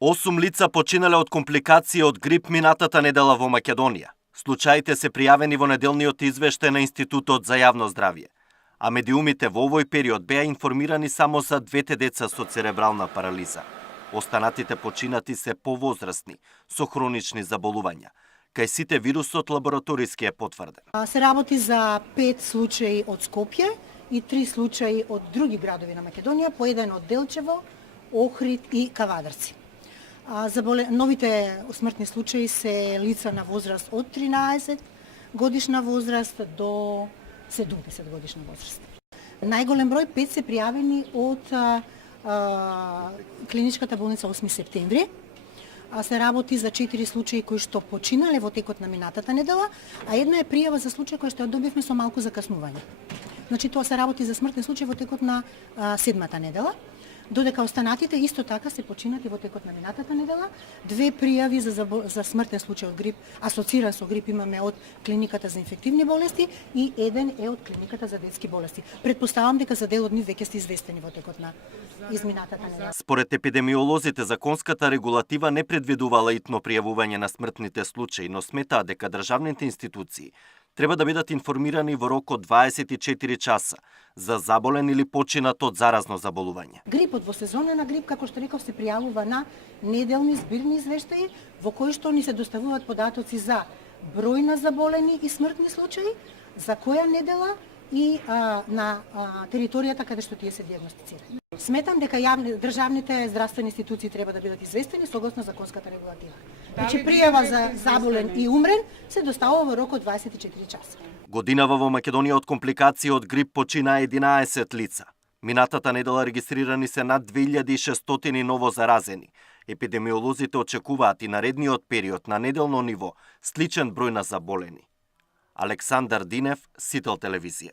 8 лица починале од компликации од грип минатата недела во Македонија. Случаите се пријавени во неделниот извештај на Институтот за јавно здравје, а медиумите во овој период беа информирани само за 2 деца со церебрална парализа. Останатите починати се повозрасни, со хронични заболувања. Кај сите вирусот лабораториски е потврден. Се работи за 5 случаи од Скопје и 3 случаи од други градови на Македонија, по еден од Делчево, Охрид и Кавадарци. Новите смртни случаи се лица на возраст од 13 годишна возраст до 70 годишна возраст. Најголем број 5 се пријавени од клиничката болница 8 септември. Се работи за 4 случаи кои што починале во текот на минатата недела, а една е пријава за случај кој што ја добивме со малку закаснување. Значи тоа се работи за смртен случај во текот на седмата недела, додека останатите исто така се починати во текот на минатата недела. 2 пријави за смртен случај од грип, асоциран со грип имаме од клиниката за инфективни болести и еден е од клиниката за детски болести. Предпоставам дека за дел од нив веќе сте известени во текот на изминатата недела. Според епидемиолозите, законската регулатива не предвидувала итно пријавување на смртните случаи, но сметаа дека државните институции треба да бидат информирани во рок од 24 часа за заболен или починат од заразно заболување. Грипот во сезона на грип, како што реков, се пријавува на неделни збирни извештаи во кои што ни се доставуваат податоци за број на заболени и смртни случаи, за која недела и на територијата каде што тие се дијагностицирани. Сметам дека државните здравствени институции треба да бидат известени согласно законската регулатива. Значи пријава за заболен и умрен се доставува во рок од 24 часа. Годинава во Македонија од компликации од грип почина 11 лица. Минатата недела регистрирани се над 2600 ново заразени. Епидемиолозите очекуваат и наредниот период на неделно ниво сличен број на заболени. Александар Динев, Сител телевизија.